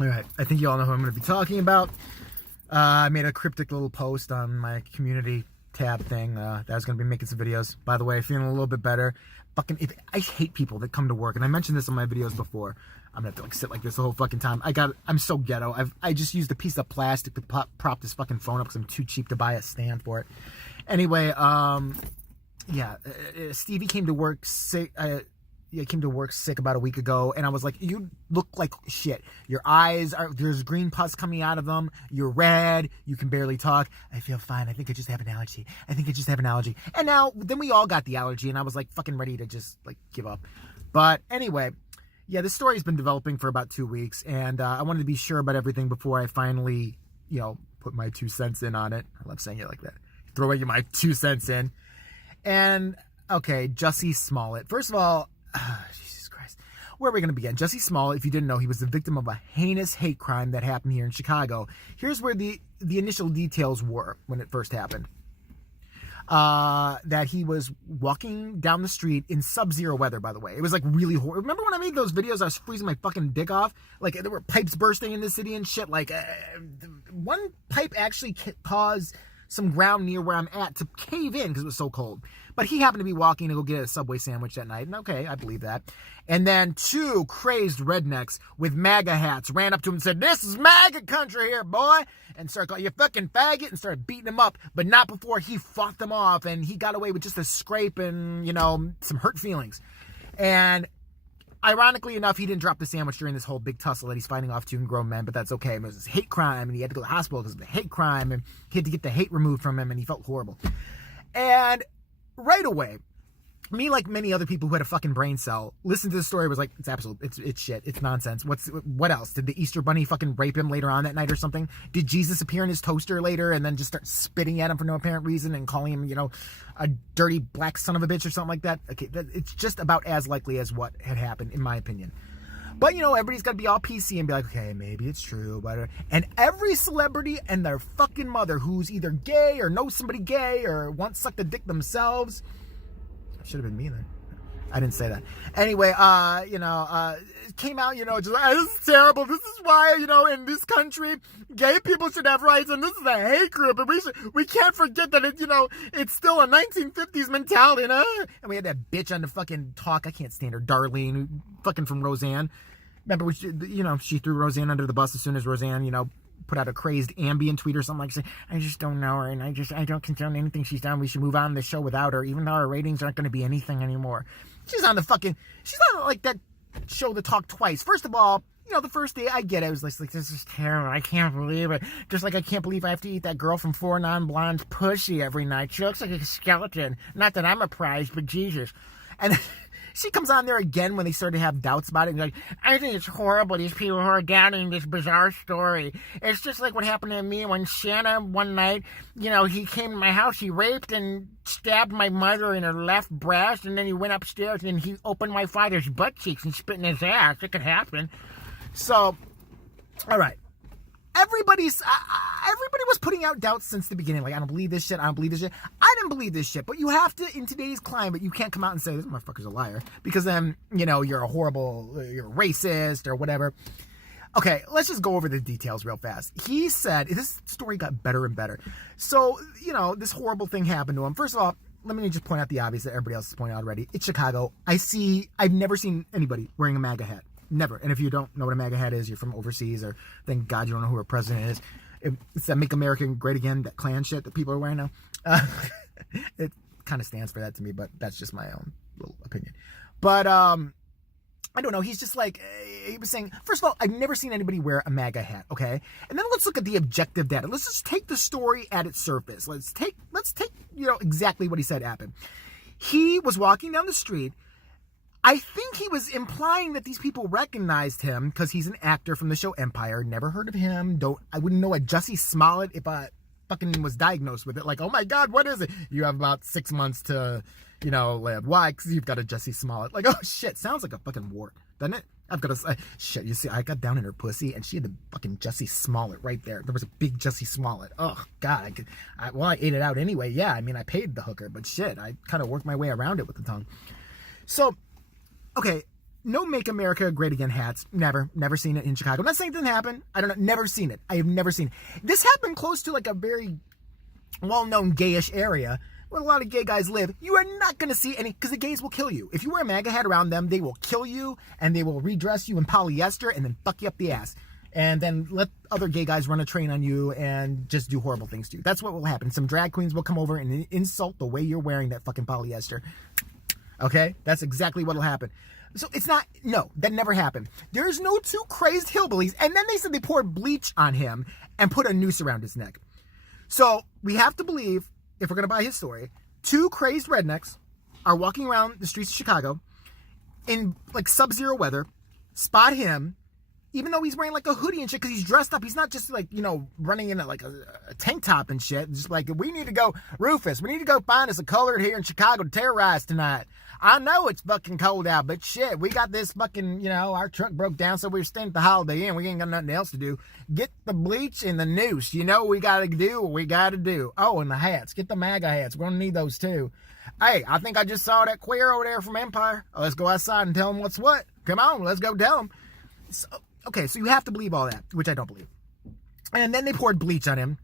All right, I think you all know who I'm going to be talking about. I made a cryptic little post on my community tab thing that I was going to be making some videos. By the way, feeling a little bit better. I hate people that come to work, and I mentioned this in my videos before. I'm gonna have to sit like this the whole fucking time. I'm so ghetto. I just used a piece of plastic to prop this fucking phone up because I'm too cheap to buy a stand for it. Anyway, yeah, Stevie came to work sick. Came to work sick about a week ago, and I was like, you look like shit. Your eyes there's green pus coming out of them. You're red. You can barely talk. I feel fine. I think I just have an allergy. And now, then we all got the allergy, and I was like fucking ready to just like give up. But anyway, yeah, this story's been developing for about 2 weeks, and I wanted to be sure about everything before I finally, put my 2 cents in on it. I love saying it like that. Throwing my 2 cents in. And, okay, Jussie Smollett. First of all, Jesus Christ. Where are we going to begin? Jussie Smollett, if you didn't know, he was the victim of a heinous hate crime that happened here in Chicago. Here's where the initial details were when it first happened. That he was walking down the street in sub-zero weather, by the way. It was like really horrible. Remember when I made those videos, I was freezing my fucking dick off? Like there were pipes bursting in the city and shit. Like one pipe actually caused some ground near where I'm at to cave in because it was so cold. But he happened to be walking to go get a Subway sandwich that night, and okay, I believe that. And then 2 crazed rednecks with MAGA hats ran up to him and said, "This is MAGA country here, boy," and started calling, "You fucking faggot," and started beating him up, but not before he fought them off, and he got away with just a scrape and, some hurt feelings. And ironically enough, he didn't drop the sandwich during this whole big tussle that he's fighting off 2 grown men, but that's okay. It was a hate crime, and he had to go to the hospital because of the hate crime, and he had to get the hate removed from him, and he felt horrible. And right away, me, like many other people who had a fucking brain cell, listened to the story, was like, it's shit, it's nonsense. What else? Did the Easter Bunny fucking rape him later on that night or something? Did Jesus appear in his toaster later and then just start spitting at him for no apparent reason and calling him, a dirty black son of a bitch or something like that? Okay, it's just about as likely as what had happened, in my opinion. But, everybody's got to be all PC and be like, okay, maybe it's true. But and every celebrity and their fucking mother who's either gay or knows somebody gay or once sucked a dick themselves. Should have been me then. I didn't say that. Anyway, it came out, just like, this is terrible. This is why, in this country, gay people should have rights, and this is a hate group, and we can't forget that it's still a 1950s mentality, And we had that bitch on the fucking talk. I can't stand her, Darlene, fucking from Roseanne. Remember, she threw Roseanne under the bus as soon as Roseanne, put out a crazed ambient tweet or something like saying, "I just don't know her, and I don't condone anything she's done. We should move on the show without her, even though our ratings aren't going to be anything anymore." She's on like that show, The Talk Twice. First of all, the first day, I get it. I was like, this is terrible. I can't believe it. Just like I can't believe I have to eat that girl from 4 Non-Blondes pussy every night. She looks like a skeleton. Not that I'm a prize, but Jesus. And she comes on there again when they started to have doubts about it. And like, I think it's horrible, these people who are doubting this bizarre story. It's just like what happened to me when Shanna one night, he came to my house, he raped and stabbed my mother in her left breast, and then he went upstairs and he opened my father's butt cheeks and spit in his ass. It could happen. So, all right. Everybody was putting out doubts since the beginning. Like, I don't believe this shit. I didn't believe this shit. But you have to, in today's climate, you can't come out and say, this motherfucker's a liar. Because then, you're a racist or whatever. Okay, let's just go over the details real fast. He said, this story got better and better. So, this horrible thing happened to him. First of all, let me just point out the obvious that everybody else has pointed out already. It's Chicago. I've never seen anybody wearing a MAGA hat. Never. And if you don't know what a MAGA hat is, you're from overseas, or thank God you don't know who our president is. It's that Make America Great Again, that Klan shit that people are wearing now. It kind of stands for that to me, but that's just my own little opinion. But I don't know. He's just like, he was saying, first of all, I've never seen anybody wear a MAGA hat, okay? And then let's look at the objective data. Let's just take the story at its surface. Let's take exactly what he said happened. He was walking down the street. I think he was implying that these people recognized him because he's an actor from the show Empire. Never heard of him. I wouldn't know a Jussie Smollett if I fucking was diagnosed with it. Like, oh my God, what is it? You have about 6 months to, live. Why? Because you've got a Jussie Smollett. Like, oh shit, sounds like a fucking wart, doesn't it? I've got a shit. You see, I got down in her pussy and she had the fucking Jussie Smollett right there. There was a big Jussie Smollett. Oh God, I ate it out anyway. Yeah, I mean, I paid the hooker, but shit, I kind of worked my way around it with the tongue. So, okay, no Make America Great Again hats. Never seen it in Chicago. I'm not saying it didn't happen. I don't know. Never seen it. I have never seen it. This happened close to like a very well-known gayish area where a lot of gay guys live. You are not going to see any, because the gays will kill you. If you wear a MAGA hat around them, they will kill you, and they will redress you in polyester and then fuck you up the ass. And then let other gay guys run a train on you and just do horrible things to you. That's what will happen. Some drag queens will come over and insult the way you're wearing that fucking polyester. Okay? That's exactly what will happen. So it's not, no, that never happened. There's no two crazed hillbillies. And then they said they poured bleach on him and put a noose around his neck. So we have to believe, if we're going to buy his story, two crazed rednecks are walking around the streets of Chicago in like sub-zero weather, spot him, even though he's wearing like a hoodie and shit, because he's dressed up. He's not just like, you know, running in like a tank top and shit. Just like, we need to go, Rufus, we need to go find us a colored here in Chicago to terrorize tonight. I know it's fucking cold out, but shit, we got this fucking, you know, our truck broke down, so we're staying at the Holiday Inn. We ain't got nothing else to do. Get the bleach and the noose. You know what we got to do what we got to do. Oh, and the hats. Get the MAGA hats. We're going to need those too. Hey, I think I just saw that queer over there from Empire. Let's go outside and tell him what's what. Come on, let's go tell him. So, okay, so you have to believe all that, which I don't believe. And then they poured bleach on him.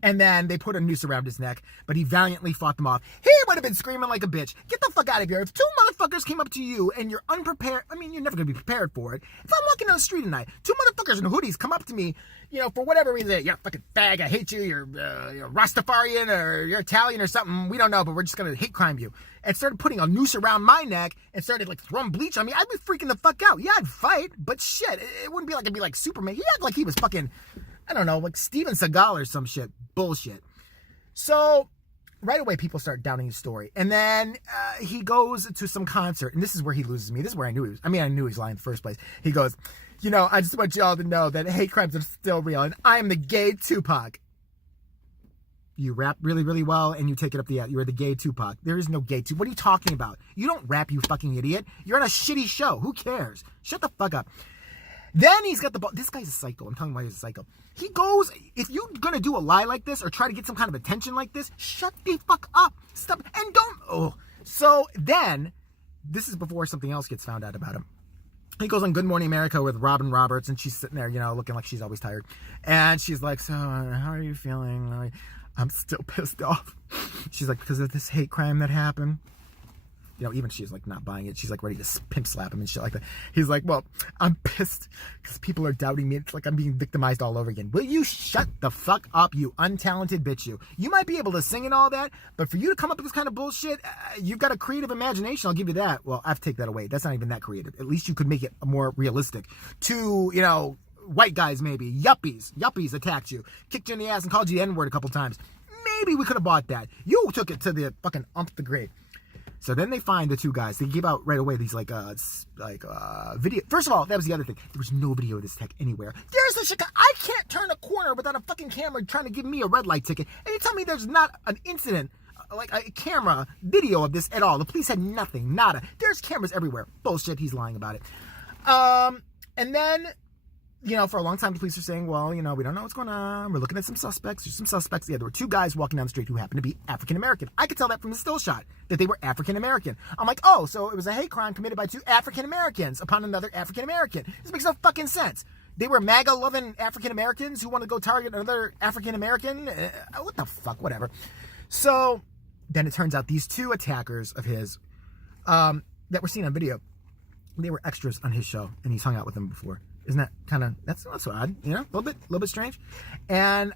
And then they put a noose around his neck, but he valiantly fought them off. He would have been screaming like a bitch. Get the fuck out of here. If two motherfuckers came up to you and you're unprepared, I mean, you're never going to be prepared for it. If I'm walking down the street tonight, two motherfuckers in hoodies come up to me, you know, for whatever reason, you're a fucking fag, I hate you, you're Rastafarian, or you're Italian or something, we don't know, but we're just going to hate crime you. And started putting a noose around my neck and started like throwing bleach on me, I'd be freaking the fuck out. Yeah, I'd fight, but shit, it wouldn't be like, it'd be like Superman. He acted like he was fucking, I don't know, like Steven Seagal or some shit. Bullshit. So right away, people start doubting his story. And then he goes to some concert, and this is where he loses me. This is where I knew he was. I mean, I knew he was lying in the first place. He goes, you know, I just want y'all to know that hate crimes are still real, and I am the gay Tupac. You rap really, really well, and you take it up the ass. You are the gay Tupac. There is no gay Tupac. What are you talking about? You don't rap, you fucking idiot. You're on a shitty show. Who cares? Shut the fuck up. Then he's got the ball. This guy's a psycho. I'm telling you why he's a psycho. He goes, if you're going to do a lie like this or try to get some kind of attention like this, shut the fuck up. Stop. And don't. Oh. So then, this is before something else gets found out about him. He goes on Good Morning America with Robin Roberts, and she's sitting there, you know, looking like she's always tired. And she's like, so, how are you feeling? Like, I'm still pissed off. She's like, because of this hate crime that happened. You know, even she's like not buying it. She's like ready to pimp slap him and shit like that. He's like, well, I'm pissed because people are doubting me. It's like I'm being victimized all over again. Will you shut the fuck up, you untalented bitch, you? You might be able to sing and all that, but for you to come up with this kind of bullshit, you've got a creative imagination. I'll give you that. Well, I have to take that away. That's not even that creative. At least you could make it more realistic. To, you know, white guys maybe. Yuppies attacked you, kicked you in the ass and called you the N-word a couple times. Maybe we could have bought that. You took it to the fucking the grave. So then they find the two guys. They give out right away these video. First of all, that was the other thing. There was no video of this tech anywhere. There's a Chicago. I can't turn a corner without a fucking camera trying to give me a red light ticket. And you tell me there's not an incident, like a camera video of this at all. The police had nothing, nada. There's cameras everywhere. Bullshit. He's lying about it. And then, you know, for a long time, the police are saying, well, you know, we don't know what's going on. We're looking at some suspects. There's some suspects. Yeah, there were two guys walking down the street who happened to be African-American. I could tell that from the still shot, that they were African-American. I'm like, oh, so it was a hate crime committed by two African-Americans upon another African-American. This makes no fucking sense. They were MAGA-loving African-Americans who wanted to go target another African-American. What the fuck? Whatever. So then it turns out these two attackers of his that were seen on video, they were extras on his show, and he's hung out with them before. Isn't that kind of, that's odd, you know, a little bit strange. And,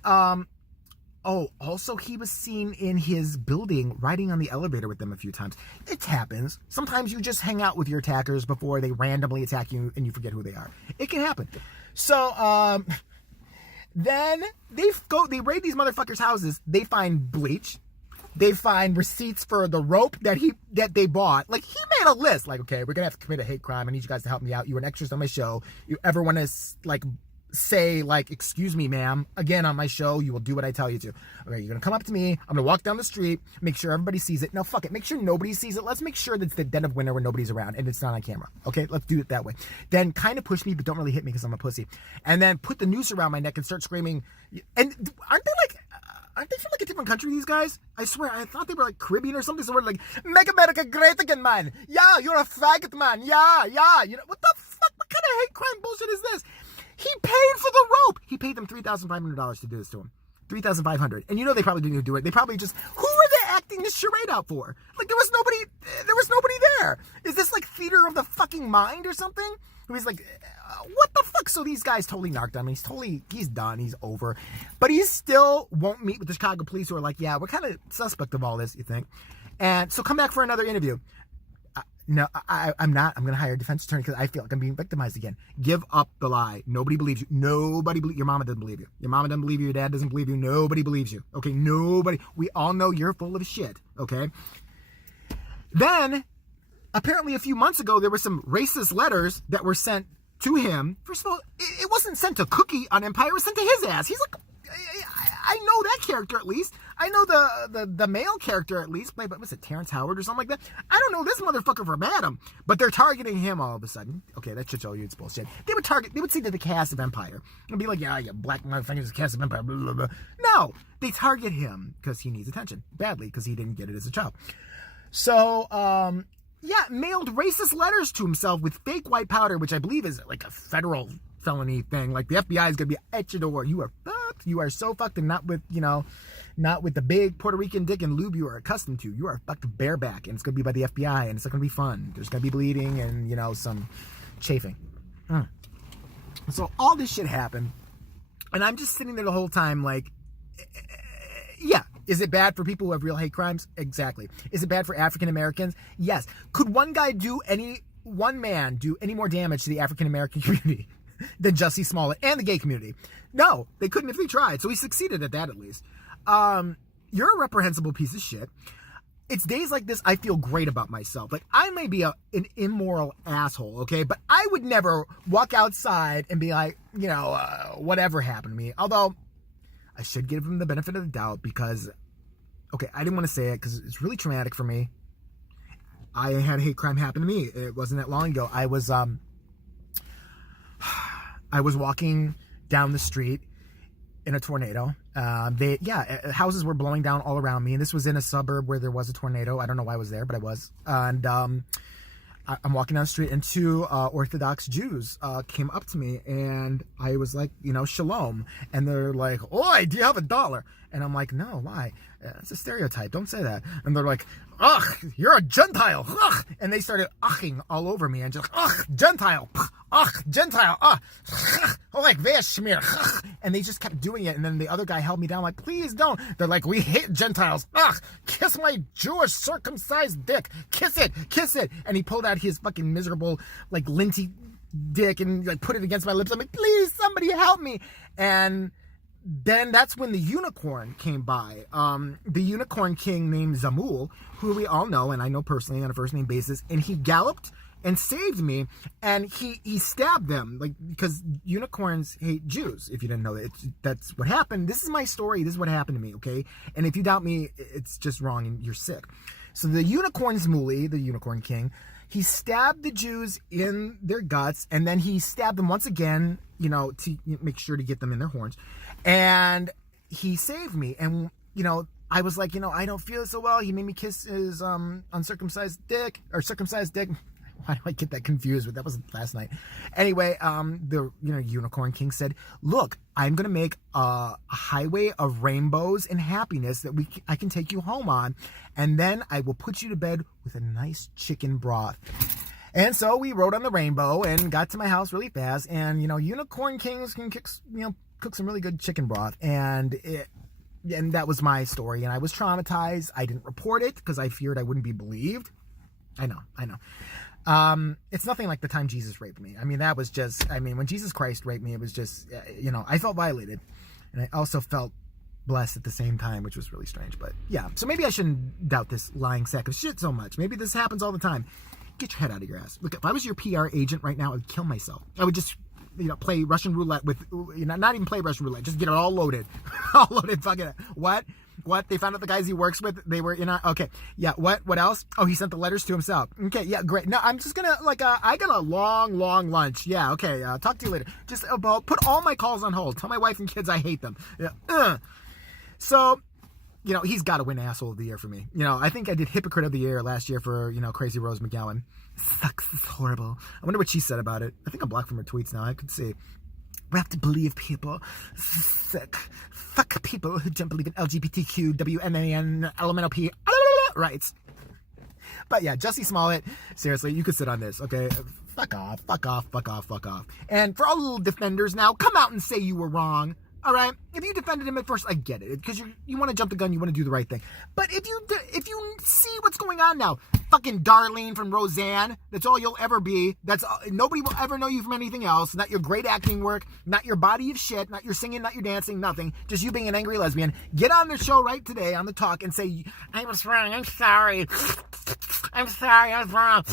also he was seen in his building riding on the elevator with them a few times. It happens. Sometimes you just hang out with your attackers before they randomly attack you and you forget who they are. It can happen. So, then they raid these motherfuckers' houses. They find bleach. They find receipts for the rope that they bought. Like, he made a list. Like, okay, we're going to have to commit a hate crime. I need you guys to help me out. You were an extras on my show. You ever want to, like, say, like, excuse me, ma'am, again on my show, you will do what I tell you to. Okay, you're going to come up to me. I'm going to walk down the street, make sure everybody sees it. No, fuck it. Make sure nobody sees it. Let's make sure that it's the dead of winter when nobody's around and it's not on camera. Okay, let's do it that way. Then kind of push me, but don't really hit me because I'm a pussy. And then put the noose around my neck and start screaming. And aren't they like... aren't they from like a different country, these guys? I swear, I thought they were like Caribbean or something. So we're like, make America great again, man. Yeah, you're a faggot, man. Yeah. You know, what the fuck? What kind of hate crime bullshit is this? He paid for the rope. He paid them $3,500 to do this to him. $3,500. And you know they probably didn't even do it. They probably just, who were they acting this charade out for? Like, there was nobody there. Is this like theater of the fucking mind or something? He's like, what the fuck? So these guys totally narked him. He's done. He's over. But he still won't meet with the Chicago police, who are like, yeah, we're kind of suspect of all this, you think? And so come back for another interview. No, I'm not. I'm going to hire a defense attorney because I feel like I'm being victimized again. Give up the lie. Nobody believes you. Your mama doesn't believe you. Your mama doesn't believe you. Your dad doesn't believe you. Nobody believes you. Okay, nobody. We all know you're full of shit, okay? Then, apparently a few months ago, there were some racist letters that were sent to him. First of all, it wasn't sent to Cookie on Empire. It was sent to his ass. He's like, I know that character at least. I know the male character at least. Played by, was it Terrence Howard or something like that? I don't know this motherfucker from Adam. But they're targeting him all of a sudden. Okay, that should show you it's bullshit. They would say to the cast of Empire. And be like, yeah, you black motherfuckers, the cast of Empire, blah, blah, blah. No, they target him because he needs attention. Badly, because he didn't get it as a child. So, yeah, mailed racist letters to himself with fake white powder, which I believe is like a federal felony thing. Like the FBI is going to be at your door. You are fucked. You are so fucked, and not with the big Puerto Rican dick and lube you are accustomed to. You are fucked bareback, and it's going to be by the FBI, and it's not going to be fun. There's going to be bleeding and, some chafing. So all this shit happened, and I'm just sitting there the whole time like, yeah. Is it bad for people who have real hate crimes? Exactly. Is it bad for African Americans? Yes. Could one man do any more damage to the African American community than Jussie Smollett and the gay community? No, they couldn't if they tried. So he succeeded at that, at least. You're a reprehensible piece of shit. It's days like this I feel great about myself. Like, I may be an immoral asshole, okay? But I would never walk outside and be like, whatever happened to me. Although, I should give him the benefit of the doubt because, okay, I didn't want to say it because it's really traumatic for me. I had a hate crime happen to me. It wasn't that long ago. I was walking down the street in a tornado. Houses were blowing down all around me, and this was in a suburb where there was a tornado. I don't know why I was there, but I was. And I'm walking down the street, and two Orthodox Jews came up to me, and I was like, shalom. And they're like, oi, do you have $1? And I'm like, no, why? It's a stereotype. Don't say that. And they're like, ugh, you're a Gentile. Ugh. And they started uching all over me and just, ugh, Gentile. Ugh, Gentile. Ugh. Like, Veshmir. And they just kept doing it. And then the other guy held me down like, please don't. They're like, we hate Gentiles. Ugh, kiss my Jewish circumcised dick. Kiss it. Kiss it. And he pulled out his fucking miserable, like, linty dick and, like, put it against my lips. I'm like, please, somebody help me. And then that's when the unicorn came by. The unicorn king named Zamul, who we all know, and I know personally on a first name basis, and he galloped and saved me, and he stabbed them, like, because unicorns hate Jews, if you didn't know that. That's what happened. This is my story. This is what happened to me, okay? And if you doubt me, it's just wrong and you're sick. So the unicorn Zamuli, the unicorn king, he stabbed the Jews in their guts, and then he stabbed them once again, to make sure to get them in their horns. And he saved me. And, I was like, I don't feel so well. He made me kiss his uncircumcised dick, or circumcised dick. Why do I get that confused? But that was last night. Anyway, the Unicorn King said, look, I'm going to make a highway of rainbows and happiness that I can take you home on. And then I will put you to bed with a nice chicken broth. And so we rode on the rainbow and got to my house really fast. And, Unicorn Kings can cook some really good chicken broth. And that was my story. And I was traumatized. I didn't report it because I feared I wouldn't be believed. I know. It's nothing like the time Jesus raped me. I mean, that was just, when Jesus Christ raped me, it was just, I felt violated. And I also felt blessed at the same time, which was really strange. But yeah, so maybe I shouldn't doubt this lying sack of shit so much. Maybe this happens all the time. Get your head out of your ass. Look, if I was your PR agent right now, I would kill myself. I would just, play Russian roulette with, not even play Russian roulette, just get it all loaded. All loaded, fucking, what? They found out the guys he works with, they were in okay. Yeah, what else? Oh, he sent the letters to himself. Okay, yeah, great. No, I'm just gonna, I got a long lunch. Yeah, okay, talk to you later. Just put all my calls on hold. Tell my wife and kids I hate them. Yeah. So, you know, he's got to win asshole of the year for me. You know, I think I did hypocrite of the year last year for, you know, Crazy Rose McGowan. Sucks. It's horrible. I wonder what she said about it. I think I'm blocked from her tweets now. I could see. We have to believe people. Sick. Fuck people who don't believe in LGBTQ, WNAN, LMNOP rights. But yeah, Jussie Smollett, seriously, you could sit on this, okay? Fuck off, fuck off, fuck off, fuck off. And for all the little defenders now, come out and say you were wrong. All right, if you defended him at first, I get it, because you want to jump the gun, you want to do the right thing. But if you see what's going on now, fucking Darlene from Roseanne, that's all you'll ever be. That's all, nobody will ever know you from anything else. Not your great acting work, not your body of shit, not your singing, not your dancing, nothing. Just you being an angry lesbian. Get on the show right today on the talk and say, I was wrong. I'm sorry. I'm sorry. I was wrong.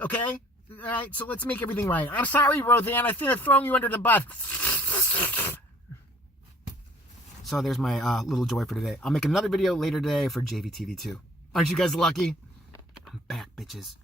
Okay. All right. So let's make everything right. I'm sorry, Roseanne. I should have thrown you under the bus. So there's my little joy for today. I'll make another video later today for JVTV2. Aren't you guys lucky? I'm back, bitches.